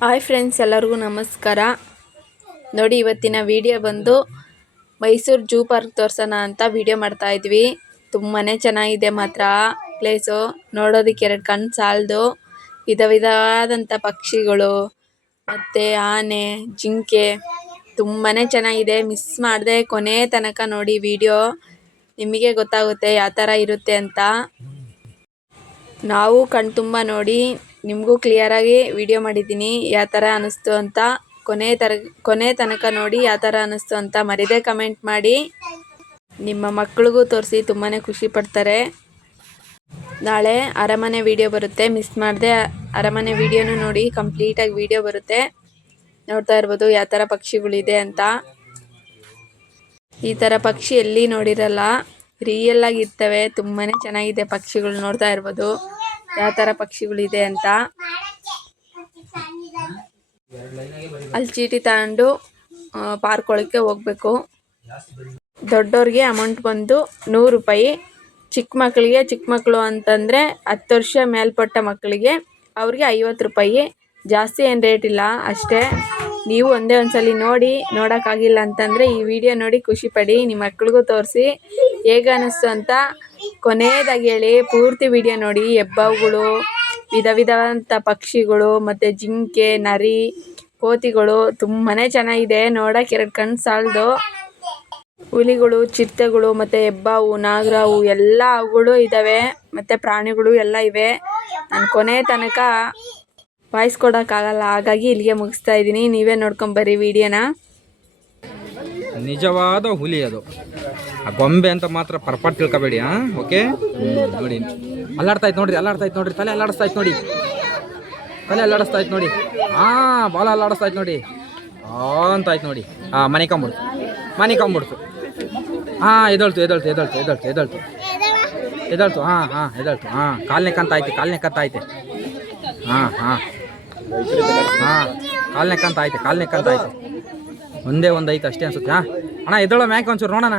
Hi friends, ಎಲ್ಲರಿಗೂ ನಮಸ್ಕಾರ. ನೋಡಿ, ಇವತ್ತಿನ ವಿಡಿಯೋ ಬಂದು ಮೈಸೂರು ಜೂ ಪಾರ್ಕ್ ತೋರ್ಸೋಣ ಅಂತ ವಿಡಿಯೋ ಮಾಡ್ತಾ ಇದ್ವಿ. ತುಂಬಾ ಚೆನ್ನಾಗಿದೆ ಮಾತ್ರ ಪ್ಲೇಸು ನೋಡೋದಕ್ಕೆ ಎರಡು ಕಣ್ಣು ಸಾಲದು. ವಿಧ ವಿಧವಾದಂಥ ಪಕ್ಷಿಗಳು, ಮತ್ತು ಆನೆ, ಜಿಂಕೆ ತುಂಬಾ ಚೆನ್ನಾಗಿದೆ. ಮಿಸ್ ಮಾಡದೆ ಕೊನೆ ತನಕ ನೋಡಿ ವಿಡಿಯೋ ನಿಮಗೆ ಗೊತ್ತಾಗುತ್ತೆ ಯಾವ ಥರ ಇರುತ್ತೆ ಅಂತ. ನಾವು ಕಣ್ತುಂಬ ನೋಡಿ ನಿಮಗೂ ಕ್ಲಿಯರಾಗಿ ವಿಡಿಯೋ ಮಾಡಿದ್ದೀನಿ. ಯಾವ ಥರ ಅನ್ನಿಸ್ತು ಅಂತ ಕೊನೆ ತರ, ಕೊನೆ ತನಕ ನೋಡಿ ಯಾವ ಥರ ಅನ್ನಿಸ್ತು ಅಂತ ಮರಿದೇ ಕಮೆಂಟ್ ಮಾಡಿ. ನಿಮ್ಮ ಮಕ್ಕಳಿಗೂ ತೋರಿಸಿ ತುಂಬಾ ಖುಷಿ ಪಡ್ತಾರೆ. ನಾಳೆ ಅರಮನೆ ವಿಡಿಯೋ ಬರುತ್ತೆ. ಮಿಸ್ ಮಾಡದೆ ಅರಮನೆ ವಿಡಿಯೋನು ನೋಡಿ ಕಂಪ್ಲೀಟಾಗಿ ವಿಡಿಯೋ ಬರುತ್ತೆ. ನೋಡ್ತಾ ಇರ್ಬೋದು ಯಾವ ಥರ ಪಕ್ಷಿಗಳಿದೆ ಅಂತ. ಈ ಥರ ಪಕ್ಷಿ ಎಲ್ಲಿ ನೋಡಿರಲ್ಲ. ರಿಯಲ್ ಆಗಿ ಇರ್ತವೆ. ತುಂಬಾ ಚೆನ್ನಾಗಿದೆ ಪಕ್ಷಿಗಳು ನೋಡ್ತಾ ಇರ್ಬೋದು. ಯಾವ ಥರ ಪಕ್ಷಿಗಳಿದೆ ಅಂತ. ಅಲ್ಲಿ ಚೀಟಿ ತಗೊಂಡು ಪಾರ್ಕ್ ಒಳಗೆ ಹೋಗ್ಬೇಕು. ದೊಡ್ಡವ್ರಿಗೆ ಅಮೌಂಟ್ ಬಂದು ನೂರು ರೂಪಾಯಿ. ಚಿಕ್ಕ ಮಕ್ಕಳಿಗೆ, ಚಿಕ್ಕ ಮಕ್ಕಳು ಅಂತಂದರೆ ಹತ್ತು ವರ್ಷ ಮೇಲ್ಪಟ್ಟ ಮಕ್ಕಳಿಗೆ ಅವ್ರಿಗೆ ಐವತ್ತು ರೂಪಾಯಿ. ಜಾಸ್ತಿ ಏನು ರೇಟ್ ಇಲ್ಲ, ಅಷ್ಟೇ. ನೀವು ಒಂದೇ ಒಂದ್ಸಲಿ ನೋಡಿ, ನೋಡೋಕ್ಕಾಗಿಲ್ಲ ಅಂತಂದರೆ ಈ ವಿಡಿಯೋ ನೋಡಿ, ಖುಷಿ ಪಡಿ. ನಿಮ್ಮ ಮಕ್ಳಿಗೂ ತೋರಿಸಿ. ಹೇಗೆ ಅನ್ನಿಸ್ತು ಅಂತ ಕೊನೆಯದಾಗಿ ಹೇಳಿ, ಪೂರ್ತಿ ವಿಡಿಯೋ ನೋಡಿ ಹೆಬ್ಬಾವುಗಳು ವಿಧ ವಿಧವಾದಂಥ ಪಕ್ಷಿಗಳು ಮತ್ತು ಜಿಂಕೆ, ನರಿ, ಕೋತಿಗಳು ತುಂಬಾ ಚೆನ್ನಾಗಿದೆ. ನೋಡೋಕೆ ಎರಡು ಕಣ್ಣು ಸಾಲದು. ಹುಲಿಗಳು ಚಿರತೆಗಳು ಮತ್ತು ಹೆಬ್ಬಾವು ನಾಗರಾವು ಎಲ್ಲ ಅವುಗಳು ಇದ್ದಾವೆ ಮತ್ತು ಪ್ರಾಣಿಗಳು ಎಲ್ಲ ಇವೆ. ನಾನು ಕೊನೆ ತನಕ ವಾಯ್ಸ್ ಕೊಡೋಕ್ಕಾಗಲ್ಲ ಹಾಗಾಗಿ ಇಲ್ಲಿಗೆ ಮುಗಿಸ್ತಾ ಇದ್ದೀನಿ. ನೀವೇ ನೋಡ್ಕೊಂಬರಿ ವಿಡಿಯೋನ. ನಿಜವಾದ ಹುಲಿ ಅದು. ಆ ಗೊಂಬೆ ಅಂತ ಮಾತ್ರ ಪರ್ಫೆಕ್ಟ್ ತಿಳ್ಕೊಬೇಡಿ ಹಾ ಓಕೆ ನೋಡಿ. ಅಲ್ಲಾಡ್ತಾ ಇತ್ತು ನೋಡ್ರಿ, ಅಲ್ಲಾಡ್ತಾ ಇತ್ತು ನೋಡ್ರಿ. ತಲೆ ಅಲ್ಲಾಡಿಸ್ತಾ ಇತ್ತು ನೋಡಿ. ತಲೆ ಅಲ್ಲಾಡಿಸ್ತಾ ಇತ್ತು ನೋಡಿ. ಆ, ಬಾಲ ಅಲ್ಲಾಡಿಸ್ತಾ ಇತ್ತು ನೋಡಿ. ಆ ಅಂತ ಆಯ್ತು ನೋಡಿ. ಆ, ಮನೆ ಕಂಬಿಡ್ತು ಮನೆ ಕಂಬಿಡ್ತು ಹಾ, ಎದಳ್ತು ಎದಳ್ತು ಎದಳ್ತು ಎದಳ್ತು ಎದಳ್ತು. ಎದಳ್ತು, ಹಾ ಹಾ, ಎದಳ್ತು. ಹಾ, ಕಾಲ್ನೆ ಕಂತ ಆಯ್ತು, ಕಾಲ್ನೆ ಕಂತ ಐತೆ ಹಾ ಹಾ. ಹಾ, ಕಾಲ್ನೆ ಕಂತ ಆಯ್ತು, ಕಾಲ್ನೆ ಕಂತ ಆಯ್ತು. ಒಂದೇ ಒಂದು ಐತೆ ಅಷ್ಟೇ ಅನ್ಸುತ್ತೆ, ಹಾ. ಅಣ್ಣ ಎದಳ ಮ್ಯಾಕೆ ಒಂಚೂರು ನೋಡೋಣ.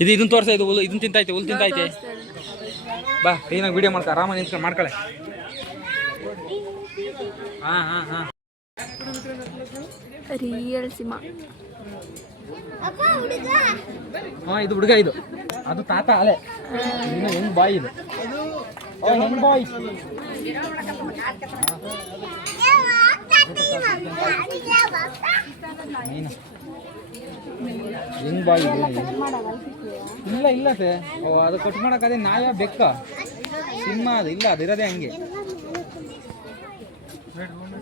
ಇದು ಇದನ್ನ ತೋರಿಸ ಇದು ಹುಲ್ಲು ಇದನ್ನ ತಿಂತೈತೆ ಹುಲ್ಲು ತಿಂತೈತೆ. ಬಾ ಕ್ಲೀನಾಗಿ ವಿಡಿಯೋ ಮಾಡ್ತಾ ಆರಾಮ ನಿಂತ್ಕೊಂಡು ಮಾಡ್ಕೊಳ್ಳೆ ಹಾಂ ಹಾಂ ಹಾಂ. ರಿಯಲ್ ಸಿಮಾ ಹಾಂ ಇದು ಹುಡುಗ ಇದು. ಅದು ತಾತ ಅಲೆ. ಇನ್ನು ಹೆಂಗ್ ಬಾಯ್ ಇದು. ಓ ಹೆಂಗ್ ಬಾಯ್. ಮೀನು. ಹೆಂಗ್ ಇಲ್ಲ ಇಲ್ಲ ಸೇ. ಓ, ಅದು ಕಟ್ ಮಾಡಕ್ ಅದೇ ನಾಯ ಬೆಕ್ಕ. ಸಿಂಹ ಅದು, ಇಲ್ಲ, ಅದು ಇರೋದೇ ಹಂಗೆ.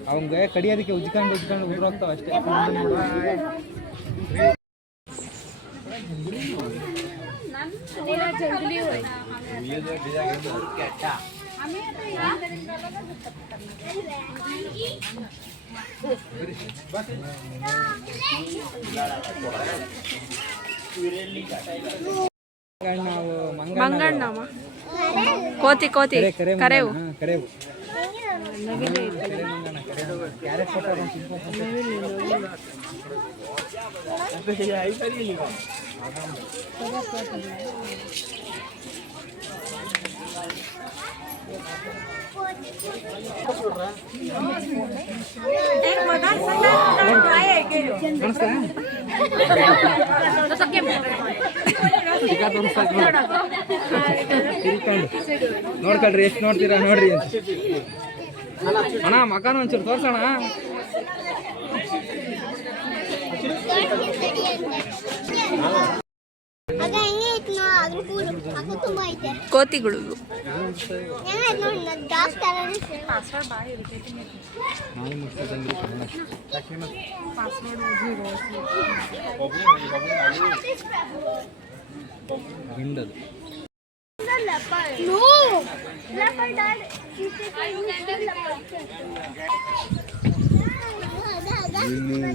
ಅವಂಗೆ ಕಡಿಯೋದಕ್ಕೆ ಉಜ್ಕೊಂಡು ಉಜ್ಕೊಂಡು ಹೋಗ್ತಾವ ಅಷ್ಟೇ. ಮಂಗಣ್ಣಮ್ಮ ಕೋತಿ ಕೋತಿ ಕರೆ ಕರೆ ಕರೆವು. ಕರೆವು ಕರೆ ಮಂಗನ, ಕರೆ ಮಂಗನ. ಕ್ಯಾರೆಟ್ ಕೊಟ್ಟಾಗ ಒಂದ್ ತಿನ್ಕೊಂಡ್ ಚಿಕ್ಕ ತೋರಿಸ್ತಾ ಇತ್ತು ನೋಡಿ. ತಿರ್ಕೊಂಡು. ನೋಡ್ಕೊಳ್ರಿ ಎಷ್ಟು ನೋಡ್ತೀರಾ ನೋಡ್ರಿ ಅಣ್ಣ ಮಕಾನ ಒಂಚೂರು ತೋರ್ಸೋಣ ಕೋತಿಗಳು.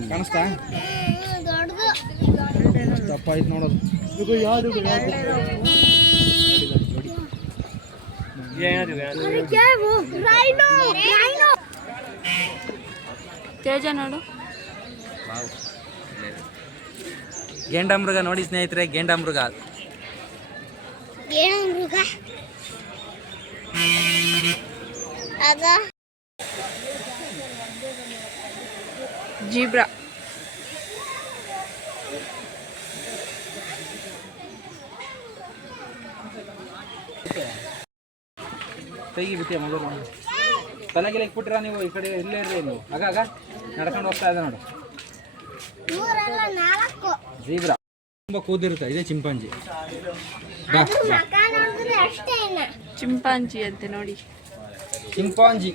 ಕಾಣಿಸ್ತಾ? ದೊಡ್ಡದು. ದಪ್ಪ ಆಯ್ತು ನೋಡೋದು. ತೇಜ ನೋಡು. ಗೇಂಡಾಮೃಗ ನೋಡಿ ಸ್ನೇಹಿತರೆ ಗೇಂಡಾಮೃಗ. ಏನು ಮೃಗ ಜೀಬ್ರಾ. ಕೈಗೆ ಬಿಟ್ಟೆ ಮಗು ತಲೆಗೆಲ್ಲ ಇಟ್ಬಿಟ್ರ ನೀವು ಈ ಕಡೆ ಇಲ್ಲೇ ಇರ್ರಿ ನೀವು. ಆಗ ಆಗ. ನಡ್ಕೊಂಡು ಹೋಗ್ತಾ ಇದೆ ನೋಡು. ಜೀಬ್ರಾ. ತುಂಬ ಕೂದಿರುತ್ತೆ ಇದೇ ಚಿಂಪಾಂಜಿ. ಚಿಂಪಾಂಜಿ ಅಂತೆ ನೋಡಿ. ಚಿಂಪಾಂಜಿ.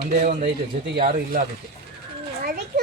ಒಂದೇ ಒಂದು ಐತೆ ಜೊತೆಗೆ ಯಾರು ಇಲ್ಲ ಅದಕ್ಕೆ. ಅದಕ್ಕೆ